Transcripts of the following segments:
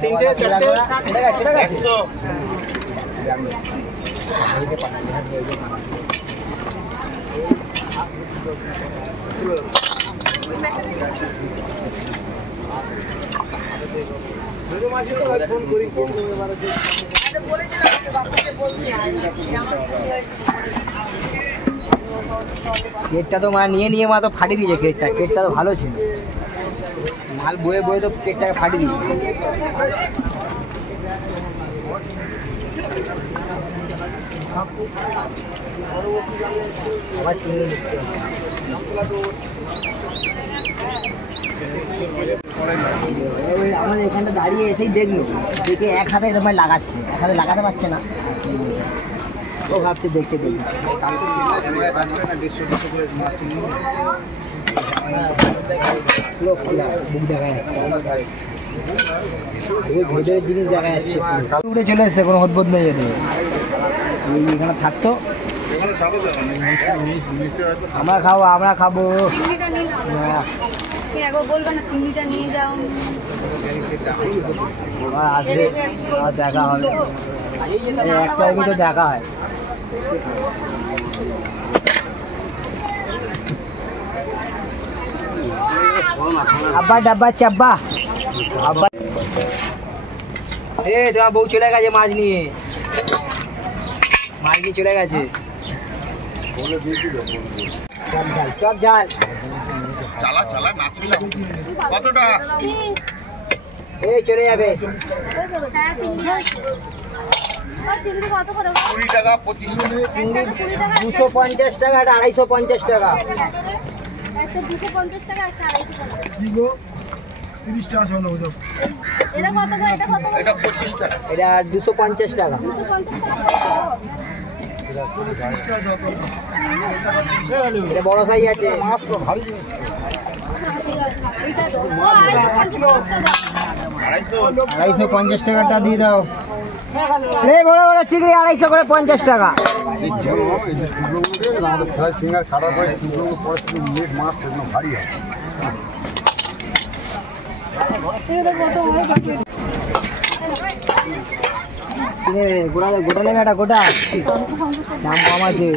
তিনটে চারটে 100 কেকটা তো মানে নিয়ে মা তো ফাটিয়ে দিয়েছে। কেকটা তো ভালো ছিল, মাল বয়ে তো কেকটাকে ফাটিয়ে দিয়েছে। আবার চিংড়ি দিচ্ছে। আমাদের এখানটা দাঁড়িয়ে এসেই দেখলো, দেখে এক হাতে এরকম লাগাচ্ছে, এক হাতে লাগাতে পারছে না। ও ভাবছে দেখছে দেখি ভেতরের জিনিস দেখা যাচ্ছে, উঠে চলে এসছে, কোনো হদবোধ নেই। এখানে থাকতো, আমরা খাবো। আসবে দেখা হবে, একটা তো দেখা হয়। আব্বা ডাব্বা চাব্বা আব্বা। তোমার বউ চলে গেছে মাছ নিয়ে চলে গেছে। চপ ঝাল চালা না কতটা চলে যাবে। 20 টাকা 25 টাকা 250 টাকা, 250 টাকা। 250 টাকা 30 টাকা সব লোক। এটা কত গো? এটা 25 টাকা। এটা 250 টাকা। এটা বড় সাইজ আছে, মাছ তো ভারী জিনিস। 250 টাকাটা দিয়ে দাও। বড় বড় চিংড়ি 250 করে 50 টাকা। গোটা নেবে, একটা গোটা দাম কম আছে।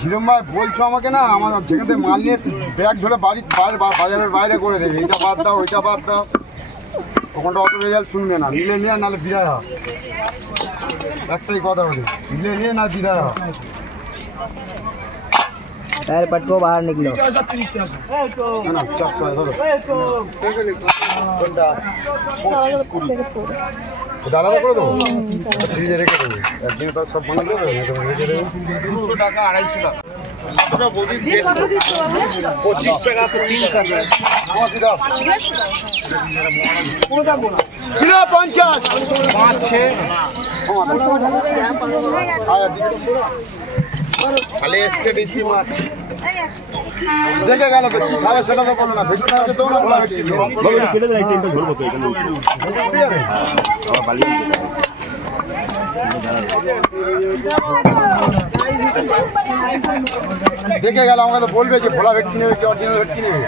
ঝিরম ভাই বলছো আমাকে না, আমার যেখান থেকে মাল নিয়ে ব্যাগ ধরে বাজারের বাইরে করে দেবে, এইটা বাদ দাও ওইটা বাদ দাও। ওখানটা অত রেজাল্ট শুনবে না, নিলে নিয়ে নাহলে বিদায় হয়। একটাই কথা বলি, নিলে নিয়ে না বিদায় হয়। टायर पटको बाहर निकलो। দাদা করে দেবো, ফ্রিজে রেখে দেবো, একদিনে তো সব বানিয়ে দেবে। 200 টাকা 250 টাকা 25 টাকা কিলো 50 5 6 খালি এসকে বেশি মাছ দেখে গেল তো তাহলে সেটা তো বলো না, বেশি টাকা তো না বলা কেটে দেয়। তিনটা ধরবো তো এখানে আমার বালি দেখে গেল, আমাকে তো বলবে যে ভোলা ভেটকি নেবে কি অরিজিনাল ভেটকি নেবে।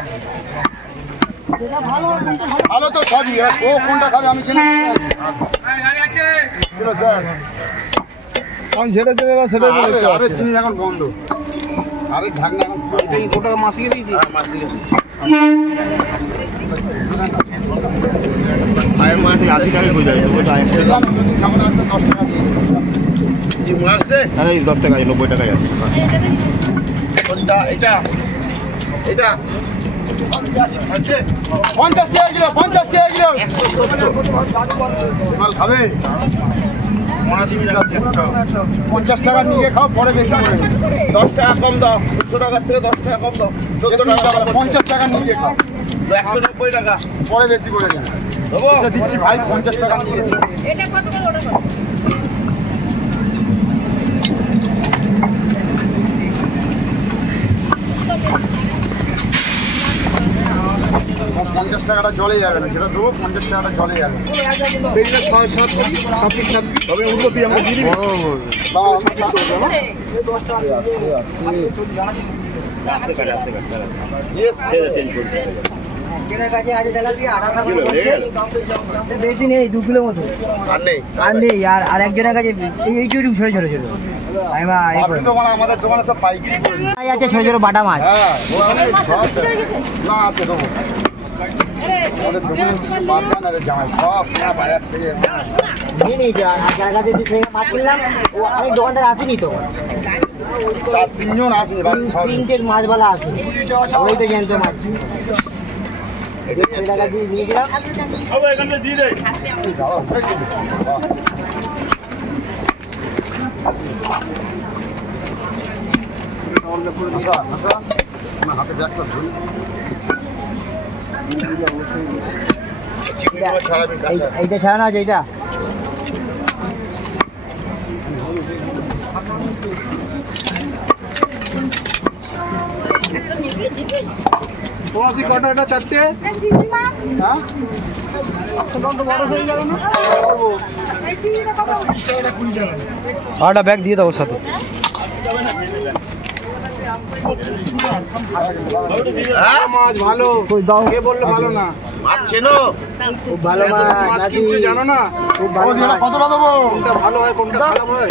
ভালো তো সবই, ও কোনটা খাবে আমি চিনি স্যার। আমি যেটা দেবে সেটা আরে চিনি এখন বন্ধ, আরে ঢাকনা এখন গোটা মাসিয়ে দিয়েছি। ভাই মাছ 80 টাকা হয়ে যায়, 10 টাকা এই 10 টাকা 90 টাকা আছে। কোনটা এটা এটা 50 টাকা কিলো, 50 টাকা কিলো 170 মাল খাবে। 50 টাকা নিয়ে খাও, পরে বেশি করে 10 টাকা কম দাও, 200 টাকার থেকে 10 টাকা কম দাও, 14 টাকা 50 টাকা নিয়ে খাও, 190 টাকা পরে বেশি করে দিন দিচ্ছি ভাই। 50 টাকা নিয়ে এটা কত করে ওটা 50 টাকাটা জলে যাবে না, সেটা দেবো 50 টাকাটা জলে যাবে। তবে উন্নতি আমরা দিই বেশি নেই, 2 কিলো মতো আর নেই। আর একজনের কাছে এইটুকু ছোট ছোট ছোট আমাদের দোকানে সব পাইকারি করে দিই। আছে ছোট ছোট বাটা মাছ। হ্যাঁ ওখানে সব না আছে দেবো। আমাদের দোকানে জামাই সব বাজার থেকে নিয়ে নিয়েছে। আর যার কাছে মাছ কিনলাম ও অনেক দোকানদার আসেনি তো, 4-3 জন আসেনি, বাকি সব 3টে মাছওয়ালা আসে, ওই তো জ্যান্ত মাছ। এটা টাকা দিয়ে নিয়ে গেলাম। এখানে দিয়ে দেয় হাতে ব্যাগটা ধরি। এইটা ছাড়া না আছে এইটা। কটা এটা 4টে? হ্যাঁ আরেকটা ব্যাগ দিয়ে দাও ওর সাথে। মাছ ভালো কে বললে ভালো না? মাছ চেনো? খুব ভালো মাছ কিন্তু জানো না খুব ভালো মাছ। কতটা দেবো? কোনটা ভালো হয় কোনটা খারাপ হয়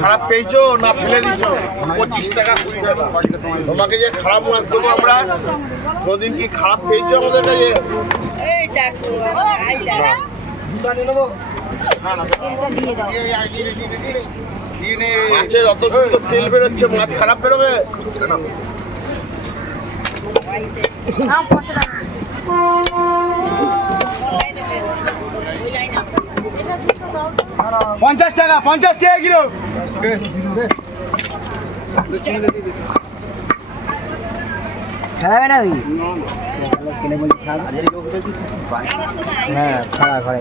খারাপ পেয়েছো না ফেলে দিছো? 25 টাকা 20 টাকা তোমাকে যে খারাপ মাছ দেবো আমরা, কোনদিন কি খারাপ পেয়েছো আমাদের কাছে? মাছের অত সুন্দর তেল বেরোচ্ছে, মাছ খারাপ বেরোবে? 50 টাকা 50 টাকা কিলো। ছাড়াবে না তুই? হ্যাঁ খাড়া খাড়া।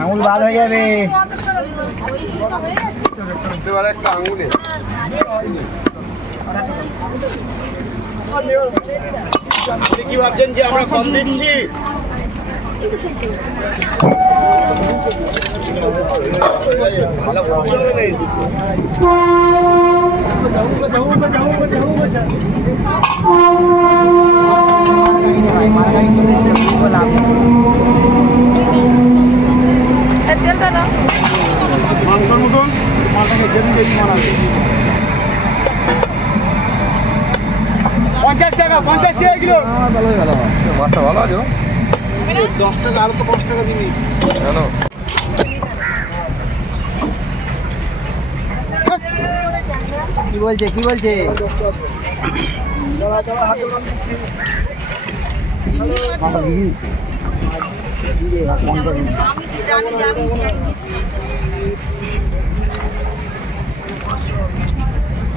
আঙুল ভালো হয়ে যাবে। একটা আঙুলে আপনি কি ভাবছেন যে আমরা কম দিচ্ছি? ভালো মাংসের মতন মাছটাকে যেদিন বেশি মারা 50 টাকা 50 টাকা কিলো। ভালো হয়ে গেল মাছটা, ভালো আছে। 10 টাকা আর তো 5 টাকা দিবি জানো। কি বলছে কি বলছে?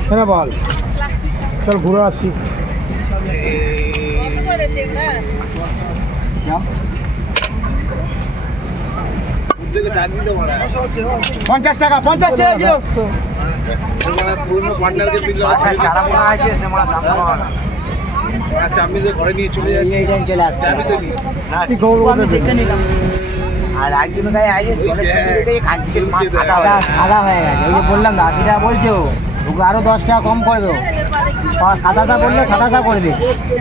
হ্যাঁ বল, চল ঘুরে আসি। 50 টাকা 50 টাকা কিলো। আমি যে ঘরে নিয়ে চলে যাচ্ছি চলে আসছে। আর একদিন গায়ে সাদা হয়ে গেছে। ওই যে বললাম 80 টাকা বলছে, ওকে আরো 10 টাকা কম করে দেবো। সাদাটা বললে সাদাটা করবে,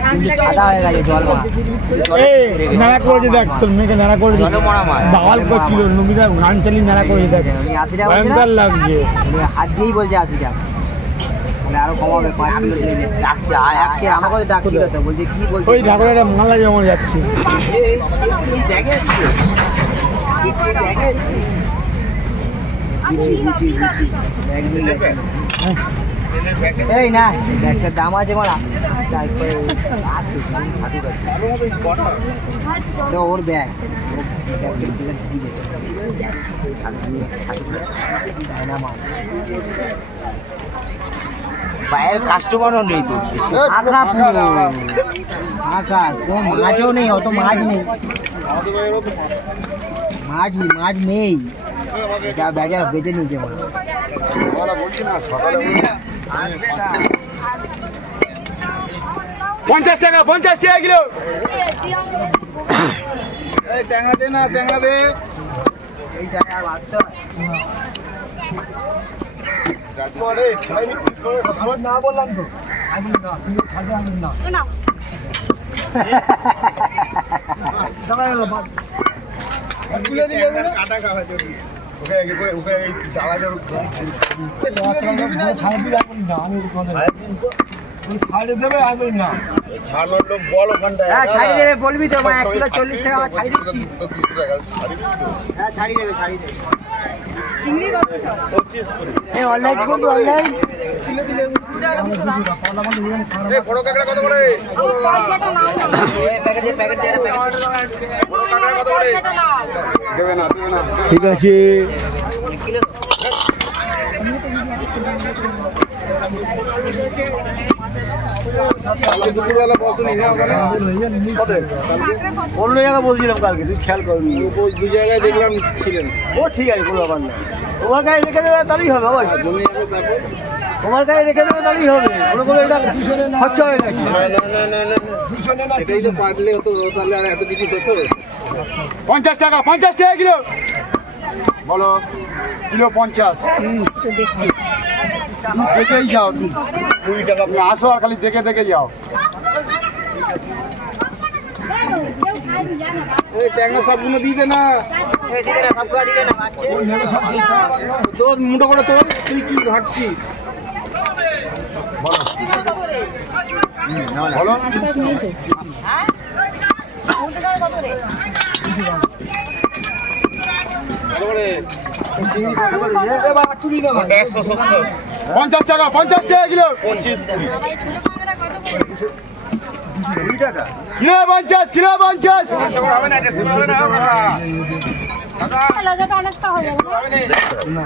কিন্তু সাদা হয়ে গেছে জল নাড়া করেছে। দেখ তোর মেয়েকে নাড়া করে বাওয়াল করছিল, নবীদা গান চালিয়ে নাড়া করেছে। দেখ 80 টাকা ভয়ঙ্কর লাগছে। হাত দিয়েই বলছে 80 টাকা, মানে আরো কমাবে 5 কিলো ডাকছে আমাকে ডাকছিল তো, বলছে কি বলছে ওই ঠাকুরের মালা যেমন যাচ্ছে। এই না ব্যাগটার দাম আছে মারা ওর ব্যাগ বাইরের কাস্টমারও নেই তো আকাশ তো মাছও নেই, অত মাছ নেই, মাছ নেই, যা বেজার বেঁচে নিয়েছে বলো। 50 টাকা 50 টাকা কিলো। ট্যাংরা দে না, ট্যাংরা দে। এই জায়গায় আর আসতে হয় না, বললাম তো আমি না, তুমি ছাড়বে আমি না ছাড়িয়ে দেবে, বলবি তো 1 কিলো 40 টাকা ছাড়িয়ে দিচ্ছি। হ্যাঁ ছাড়িয়ে দেবে, ছাড়িয়ে দেবে। চিংড়ি কত স্যার? 25 করে। এই অনলাইন করব, অনলাইন এই বড় কাঁকড়া কত করে? আমার পয়সাটা নাও না। এই প্যাকেট দে, বড় কাঁকড়া কত করে? দেবে না, দেবে না। ঠিক আছে। কিলো দুপুরবেলা বসনি না ওখানে? অন্য জায়গায় বলছিলাম কালকে, তুই খেয়াল করবি। দু জায়গায় দেখলাম ছিলেন। ও ঠিক আছে, কোনো ব্যাপার না। তোমার গায়ে রেখে দেবে তাহলেই হবে আবার। তোমার গায়ে রেখে দেবে তাহলেই হবে, কোনো এটা খরচা হয়ে গেছে। সেটাই তো পারলে হতো, তাহলে আর এত কিছু হতো। 50 টাকা 50 টাকা কিলো। বলো কিলো 50। দেখেই যাও, 20 টাকা। তুমি আসো আর খালি দেখে দেখে যাও। এই ট্যাংরা সবগুলো দিয়ে দে না। দিকে না, সব করে দিকে না, মাছছে তোর মুঠো করে তোর, তুই কি ঘাটছিস? বলো হ্যাঁ? উল্টে দাও কত রে? কত করে? 170। 50 টাকা 50 টাকা কিলো। 25 ভাই শুনে ক্যামেরা কত করে? Kilo 50 kilo 50। হবে না, এটা হবে না। লাগাটা অনেকটা হয়ে যাবে না?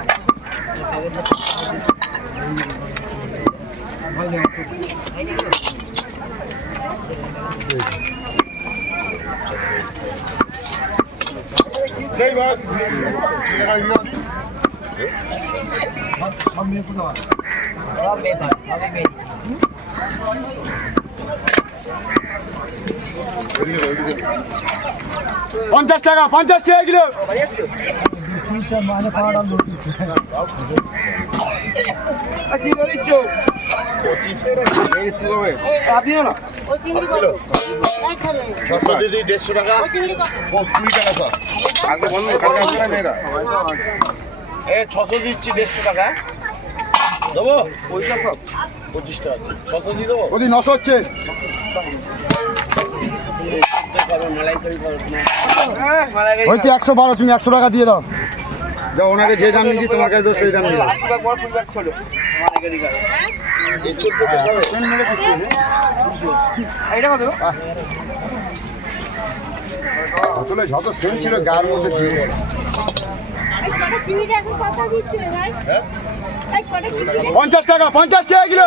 সেই ভাগ সব বেপার, সবই বেরিয়ে। 50 টাকা 50 টাকা কিলো। কি বলিচ্ছ? 25 হবে। আপনিও না? ও চিংড়ি কত? এই ছেলে। 600 দিদি 150 টাকা। ও চিংড়ি কত? 20 টাকা সব। আগে বন্ধ কালকে আসবে না এরা। এ 600 দিচ্ছি 150 টাকা। দেবো? পয়সা সব 25 টাকা। 600 দিয়ে দেবো? ওদি 900 হচ্ছে। হচ্ছে 112, তুমি 100 টাকা দিয়ে দাও। যাও, ওনাকে যে দাম নিয়েছি তোমার কাছে সেই দাম দিও। এটা কত? আসলে যত সেম ছিল গায়ের মধ্যে দিয়ে দিয়েছে। এই ছোট চিংড়িটা এখন কত দিচ্ছে রে ভাই? এই ছোট চিংড়ি 50 টাকা 50 টাকা কিলো।